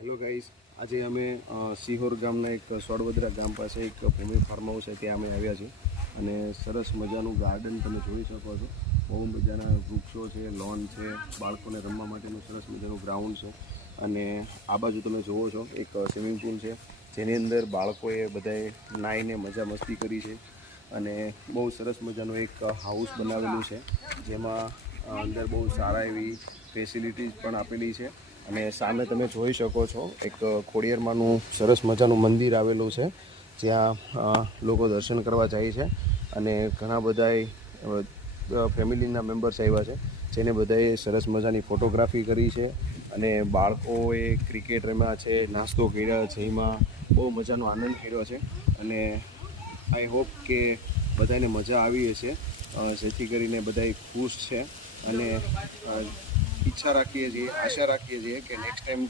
Hello guys, આજે અમે સિહોર ગામના એક સોડવદરા ગામ પાસે એક ભૂમિ ફાર્મ હાઉસ છે ત્યાં અમે આવ્યા છીએ અને સરસ મજાનું ગાર્ડન તમે જોઈ શકો છો. બહુ મજાના વૃક્ષો છે, લોન છે, બાળકોને રમવા માટેનું સરસ મજાનું ગ્રાઉન્ડ છે અને આ બાજુ તમે જુઓ છો એક સ્વિમિંગ પુલ છે જેની અંદર બાળકોએ બધાએ નાહીને મજા મસ્તી કરી છે અને બહુ સરસ મજાનું એક હાઉસ બનાવેલું છે જેમાં અંદર બહુ સારા એવી ફેસિલિટીઝ પણ આપેલી છે અને સામે તમે જોઈ શકો છો એક ખોડિયારમાંનું સરસ મજાનું મંદિર આવેલું છે જ્યાં લોકો દર્શન કરવા જાય છે અને ઘણા બધા ફેમિલીના મેમ્બર્સ આવ્યા છે જેને બધાએ સરસ મજાની ફોટોગ્રાફી કરી છે અને બાળકોએ ક્રિકેટ રમ્યા છે, નાસ્તો કર્યા છે, એમાં બહુ મજાનો આનંદ કર્યો છે અને આઈ હોપ કે બધાને મજા આવી હશે જેથી કરીને બધા ખુશ છે અને ઈચ્છા રાખીએ છીએ, આશા રાખીએ છીએ કે નેક્સ્ટ ટાઈમ